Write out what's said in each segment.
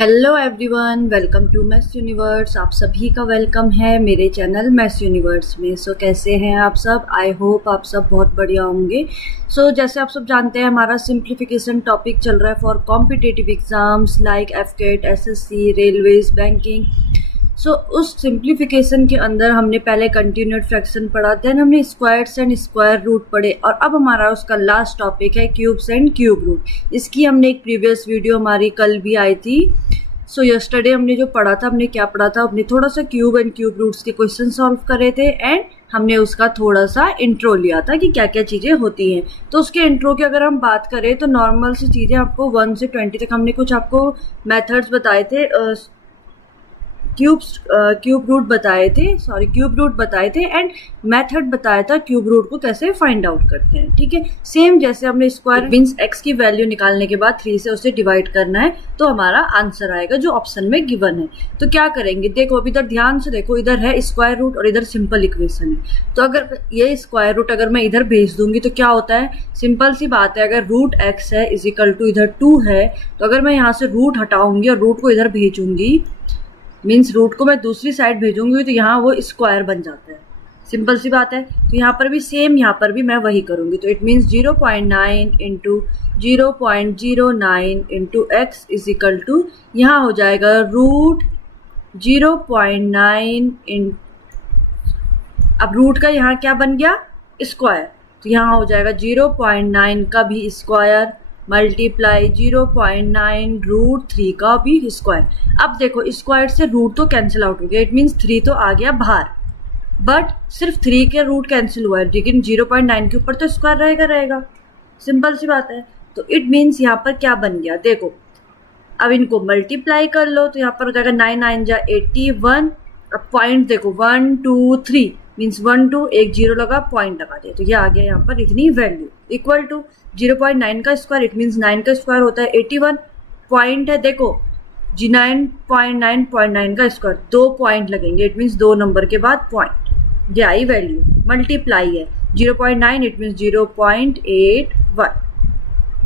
Hello everyone, welcome to maths universe. आप सभी का वेलकम है मेरे चैनल मैथ्स यूनिवर्स में। कैसे हैं आप सब? आई होप आप सब बहुत बढ़िया होंगे। जैसे आप सब जानते हैं, हमारा सिंप्लीफिकेशन टॉपिक चल रहा है for competitive exams like AFCAT, SSC, railways, banking. उस सिंप्लीफिकेशन के अंदर हमने पहले कंटिन्यूड फ्रैक्शन पढ़ा, देन हमने स्क्वायर्स एंड स्क्वायर रूट पढ़े, और अब हमारा उसका लास्ट टॉपिक है क्यूब्स एंड क्यूब रूट। इसकी हमने एक प्रीवियस वीडियो हमारी कल भी आई थी। यस्टरडे हमने जो पढ़ा था, हमने क्या पढ़ा था, हमने थोड़ा सा क्यूब एंड क्यूब रूट्स के क्वेश्चन सॉल्व करे थे एंड हमने उसका थोड़ा सा इंट्रो लिया था कि क्या क्या चीज़ें होती हैं। तो उसके इंट्रो की अगर हम बात करें तो नॉर्मल सी चीज़ें, आपको 1 से 20 तक हमने कुछ आपको मेथड्स बताए थे, क्यूब रूट बताए थे एंड मेथड बताया था क्यूब रूट को कैसे फाइंड आउट करते हैं। ठीक है, सेम जैसे हमने स्क्वायर मींस एक्स की वैल्यू निकालने के बाद 3 से उसे डिवाइड करना है तो हमारा आंसर आएगा जो ऑप्शन में गिवन है। तो क्या करेंगे, देखो अभी इधर ध्यान से देखो, इधर है स्क्वायर रूट और इधर सिंपल इक्वेशन है। तो अगर ये स्क्वायर रूट अगर मैं इधर भेज दूंगी तो क्या होता है, सिंपल सी बात है, अगर रूट एक्स है इज इक्वल टू इधर 2 है, तो अगर मैं यहाँ से रूट हटाऊंगी और रूट को इधर भेजूंगी, मीन्स रूट को मैं दूसरी साइड भेजूंगी, तो यहाँ वो स्क्वायर बन जाता है। सिंपल सी बात है। तो यहाँ पर भी सेम, यहाँ पर भी मैं वही करूंगी। तो it means 0.9 into 0.09 into x is equal to, यहाँ हो जाएगा रूट 0.9 इन, अब रूट का यहाँ क्या बन गया, स्क्वायर। तो यहाँ हो जाएगा 0.9 का भी स्क्वायर मल्टीप्लाई 0.9 रूट 3 का भी स्क्वायर। अब देखो स्क्वायर से रूट तो कैंसिल आउट हो गया, इट मीन्स 3 तो आ गया बाहर, बट सिर्फ 3 के रूट कैंसिल हुआ है, लेकिन 0.9 के ऊपर तो स्क्वायर रहेगा। सिंपल सी बात है। तो इट मीन्स यहाँ पर क्या बन गया, देखो अब इनको मल्टीप्लाई कर लो तो यहाँ पर हो जाएगा 9 9 जा 81। अब पॉइंट देखो 1 2 3 मीन्स 1 2 एक 0 लगा, पॉइंट लगा दिया, तो ये आ गया यहाँ पर इतनी वैल्यू इक्वल टू 0.9 का स्क्वायर, इट मीन्स 9 का स्क्वायर होता है 81। पॉइंट है देखो जी 9.9 का स्क्वायर, 2 पॉइंट लगेंगे, इट मीन्स 2 नंबर के बाद पॉइंट, ये आई वैल्यू। मल्टीप्लाई है 0.9, इट मीन्स 0.81।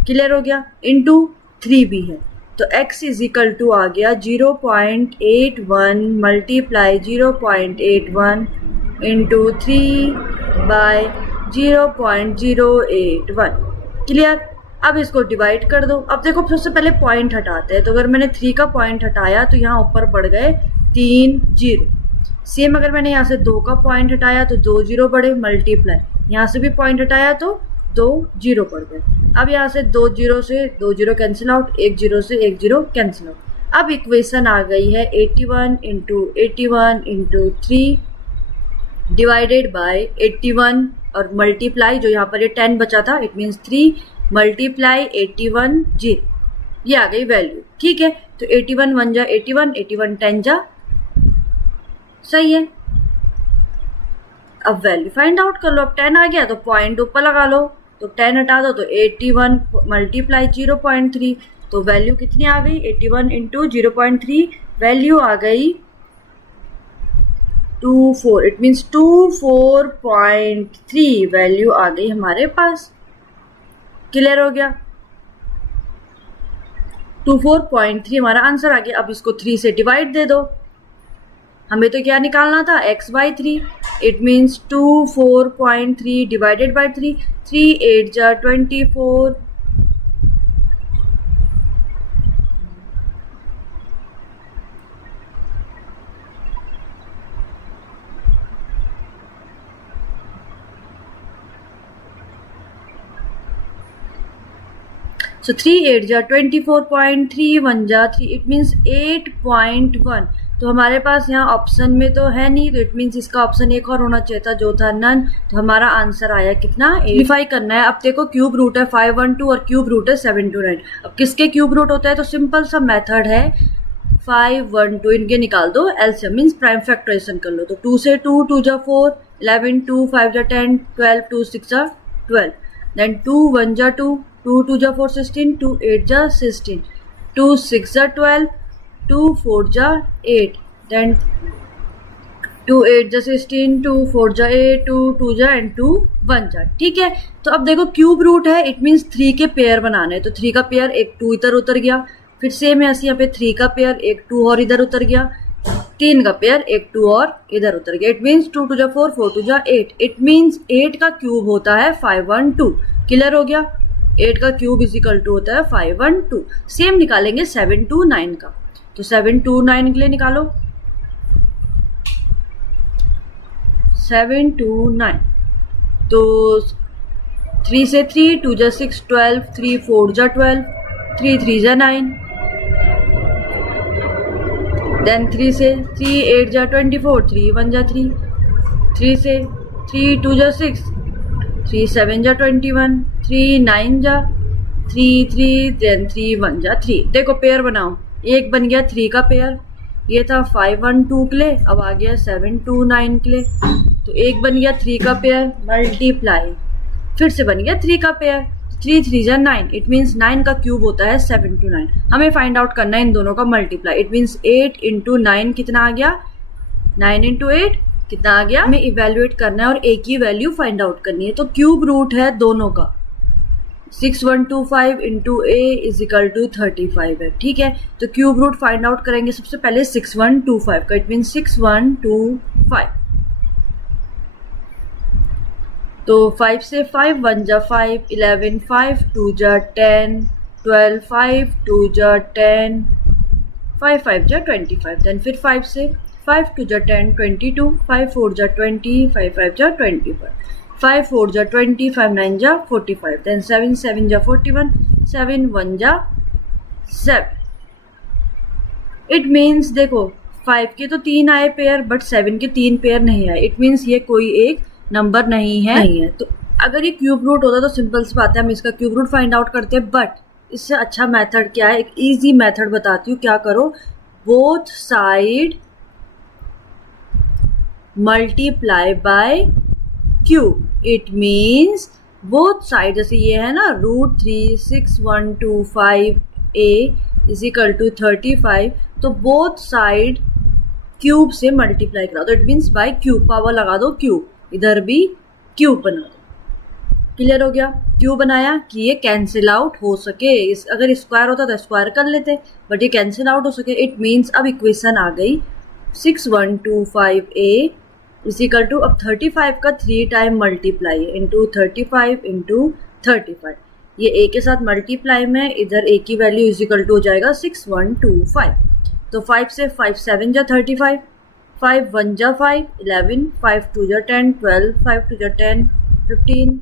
क्लियर हो गया। इंटू 3 भी है, तो x इज इक्वल टू आ गया 0.81 मल्टीप्लाई 0.81 इंटू 3 बाय 0.081। क्लियर। अब इसको डिवाइड कर दो। अब देखो सबसे पहले पॉइंट हटाते हैं, तो अगर मैंने 3 का पॉइंट हटाया तो यहाँ ऊपर बढ़ गए 3 0। सेम अगर मैंने यहाँ से 2 का पॉइंट हटाया तो 2 0 बढ़े, मल्टीप्लाई यहाँ से भी पॉइंट हटाया तो 2 0 बढ़ गए। अब यहाँ से 2 0 से 2 0 कैंसिल आउट, 1 0 से 1 0 कैंसिल आउट। अब इक्वेशन आ गई है 81 इंटू 3 डिवाइडेड बाय 81 और मल्टीप्लाई जो यहाँ पर ये 10 बचा था, इट मीन्स 3 मल्टीप्लाई 81 0, ये आ गई वैल्यू। ठीक है, तो 81 1 जा 81, 81 10 जा, सही है। अब वैल्यू फाइंड आउट कर लो। अब 10 आ गया तो पॉइंट ऊपर लगा लो, तो 10 हटा दो तो 81 मल्टीप्लाई 0.3, तो वैल्यू कितनी आ गई, 81 इंटू 0.3, वैल्यू आ गई 24, इट मीन्स 24.3 वैल्यू आ गई हमारे पास। क्लियर हो गया। 24.3 हमारा आंसर आ गया। अब इसको 3 से डिवाइड दे दो, हमें तो क्या निकालना था, x by 3, it means 24.3 divided by 3, 3 8 जा 24, so 3 8 जा 24.3, 1 जा 3, इट मीन्स 8.1। तो हमारे पास यहाँ ऑप्शन में तो है नहीं, तो इट मीन्स इसका ऑप्शन एक और होना चाहिए था जो था नन। तो हमारा आंसर आया कितना, 85 करना है। अब देखो क्यूब रूट है 512 और क्यूब रूट है 729। अब किसके क्यूब रूट होता है, तो सिंपल सा मेथड है 512 इनके निकाल दो, एलसीएम मीन्स प्राइम फैक्टराइजेशन कर लो। तो 2 से 2 2 जा 4, 11 2 5 जा 10, 12 2 6 जा 12, देन 2 1 जा 2, 2 2 जा 4 16, 2 8 जा 16, 2 6 जा 12, 2 4 जा 8, देन 2 8 जा 16, 2 4 जा 8, 2 2 जा एंड 2 1 जा। ठीक है, तो अब देखो क्यूब रूट है, इट मीन्स 3 के पेयर बनाने हैं, तो 3 का पेयर एक 2 इधर उतर गया, फिर सेम ऐसे यहाँ पे 3 का पेयर, एक 2 और इधर उतर गया, 3 का पेयर, एक 2 और इधर उतर गया। इट मीन्स 2 2 जा 4, 4 2 जा 8। इट मीन्स 8 का क्यूब होता है 512। क्लियर हो गया? 8 का क्यूब इज इक्वल टू होता है 512। सेम निकालेंगे 7 2 9 का, तो 7 2 9 के लिए निकालो 7 2 9। तो 3 से 3, 2 जा 6 12, 3 4 जा 12, 3 3 जा 9, देन 3 से 3 8 जा 24, 3 1 जा 3, 3 से 3 2 जा 6, 3 7 जा 21, 3 9 जा 3 3, देन 3 1 जा 3। देखो पेयर बनाओ, एक बन गया 3 का पेयर, ये था 5 1 2 के लिए, अब आ गया 7 2 9 के लिए। तो एक बन गया 3 का पेयर, मल्टीप्लाई, फिर से बन गया 3 का पेयर, 3 3 जा 9। इट मीन्स 9 का क्यूब होता है 7 2 9। हमें फाइंड आउट करना है इन दोनों का मल्टीप्लाई। इट मीन्स 8 इंटू 9 कितना आ गया, 9 इंटू 8 कितना आ गया। हमें इवेल्युएट करना है और एक ही वैल्यू फाइंड आउट करनी है। तो क्यूब रूट है दोनों का 6125 into a is equal to 35 है। ठीक है, तो क्यूब रूट फाइंड आउट करेंगे सबसे पहले 6125 का। It mean 6125। तो 5 से 5 1 जा 5, 11 5 2 जा 10, 12 5 2 जा 10, 5 5 जा 25। देन फिर 5 से 5 2 जा 10 22, 5 4 जा 20, 5 5 जा 25, 5 4 जा 20, 5 9 जा 45, देन 7 7 जा 41, 7 1 जा 7। इट मीन्स देखो 5 के तो 3 आए पेयर, बट 7 के 3 पेयर नहीं आए। इट मीन्स ये कोई एक नंबर नहीं है। तो अगर ये क्यूब रूट होता तो सिंपल सी बात है, हम इसका क्यूब रूट फाइंड आउट करते हैं। बट इससे अच्छा मेथड क्या है, एक इजी मेथड बताती हूँ। क्या करो, both side multiply by cube. It means both side, जैसे ये है ना √36125 a इज इक्वल टू 35, तो बोथ साइड क्यूब से मल्टीप्लाई करा दो। It means by cube, power लगा दो क्यूब, इधर भी क्यूब बना दो। क्लियर हो गया? क्यूब बनाया कि ये कैंसिल आउट हो सके। अगर स्क्वायर होता तो स्क्वायर कर लेते, बट ये कैंसिल आउट हो सके। इट मीन्स अब इक्वेशन आ गई 6125a इज इक्वल टू, अब 35 का 3 टाइम मल्टीप्लाई है, इंटू 35 इंटू 35। ये a के साथ मल्टीप्लाई में, इधर a की वैल्यू इज इक्वल टू हो जाएगा 6125। तो 5 से 5 7 जा 35, 5 1 जा 5, 11, 5 2 जा 10, 12, 5 2 जा 10, 15,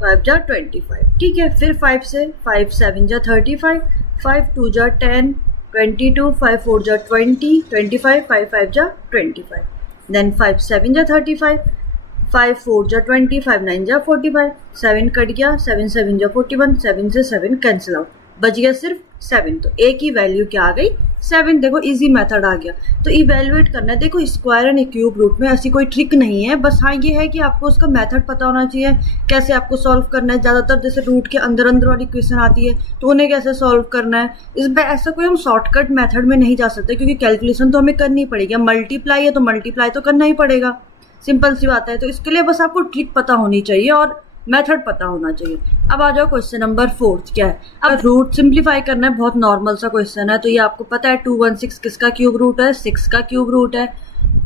5 जा 25। ठीक है, फिर 5 से 5 7 जा 35, 5 2 जा 10, 22, 5 4 जा 20, 25, 5 5 जा 25, देन 5 7 जा 35, 5 4 जा 20, 5 9 जा 45, 7 कट गया, 7 7 जा 41, 7 से 7 कैंसिल आउट, बच गया सिर्फ 7। तो a की वैल्यू क्या आ गई, 7। देखो इजी मेथड आ गया। तो इवेल्युएट करना है। देखो स्क्वायर एंड क्यूब रूट में ऐसी कोई ट्रिक नहीं है, बस हाँ ये है कि आपको उसका मेथड पता होना चाहिए, कैसे आपको सॉल्व करना है। ज़्यादातर जैसे रूट के अंदर अंदर वाली क्वेश्चन आती है तो उन्हें कैसे सॉल्व करना है। इसमें ऐसा कोई हम शॉर्टकट मेथड में नहीं जा सकते, क्योंकि कैलकुलेशन तो हमें करनी पड़ेगी। मल्टीप्लाई है तो मल्टीप्लाई तो करना ही पड़ेगा, सिंपल सी बात है। तो इसके लिए बस आपको ट्रिक पता होनी चाहिए और मेथड पता होना चाहिए। अब आ जाओ क्वेश्चन नंबर 4 क्या है। अब रूट सिंप्लीफाई करना है, बहुत नॉर्मल सा क्वेश्चन है। तो ये आपको पता है 216 किसका क्यूब रूट है, 6 का क्यूब रूट है।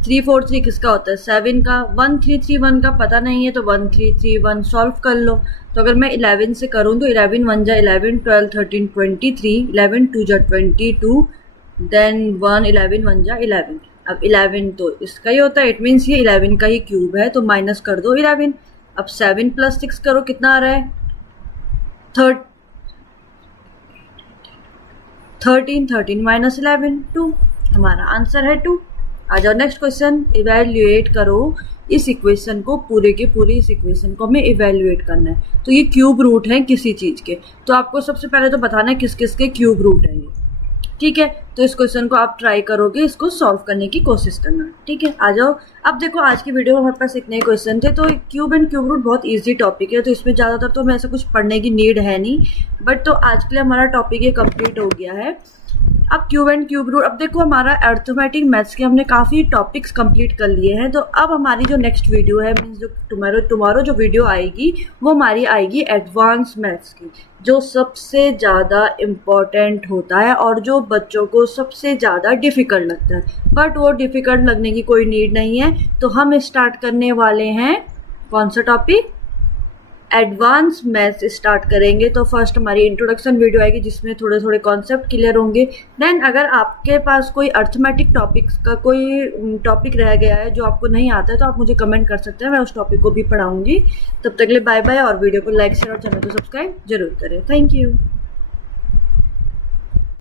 343 किसका होता है, 7 का। 1331 का पता नहीं है तो 1331 सॉल्व कर लो। तो अगर मैं 11 से करूँ तो 11 1 जा 11, 12 13 23, 11 2 जा 22, देन 1 11 1 जा 11। अब 11 तो इसका ही होता है, इट मीन्स ये 11 का ही क्यूब है, तो माइनस कर दो 11। अब 7 + 6 करो, कितना आ रहा है 13, 13 माइनस 11 2। हमारा आंसर है 2। आ जाओ नेक्स्ट क्वेश्चन। इवेल्युएट करो इस इक्वेशन को, पूरे के पूरे इस इक्वेशन को हमें इवेल्युएट करना है। तो ये क्यूब रूट है किसी चीज़ के, तो आपको सबसे पहले तो बताना है किस किस के क्यूब रूट है ये। ठीक है, तो इस क्वेश्चन को आप ट्राई करोगे, इसको सॉल्व करने की कोशिश करना। ठीक है, आ जाओ। अब देखो आज की वीडियो में हमारे पास इतने क्वेश्चन थे। तो क्यूब एंड क्यूब रूट बहुत इजी टॉपिक है, तो इसमें ज़्यादातर तो हमें ऐसा कुछ पढ़ने की नीड है नहीं, बट तो आज के लिए हमारा टॉपिक ये कंप्लीट हो गया है। अब क्यूब एंड क्यूब रूट, अब देखो हमारा अर्थमेटिक मैथ्स के हमने काफ़ी टॉपिक्स कंप्लीट कर लिए हैं। तो अब हमारी जो नेक्स्ट वीडियो है, मीन्स जो टुमारो जो वीडियो आएगी वो हमारी आएगी एडवांस मैथ्स की, जो सबसे ज़्यादा इम्पॉर्टेंट होता है और जो बच्चों को सबसे ज़्यादा डिफ़िकल्ट लगता है। बट वो डिफ़िकल्ट लगने की कोई नीड नहीं है। तो हम स्टार्ट करने वाले हैं कौन सा टॉपिक, एडवांस मैथ्स स्टार्ट करेंगे। तो फर्स्ट हमारी इंट्रोडक्शन वीडियो आएगी जिसमें थोड़े थोड़े कॉन्सेप्ट क्लियर होंगे। देन अगर आपके पास कोई अर्थमेटिक टॉपिक्स का कोई टॉपिक रह गया है जो आपको नहीं आता है तो आप मुझे कमेंट कर सकते हैं, मैं उस टॉपिक को भी पढ़ाऊंगी। तब तक के लिए बाय बाय, और वीडियो को लाइक शेयर और चैनल को सब्सक्राइब जरूर करें। Thank you.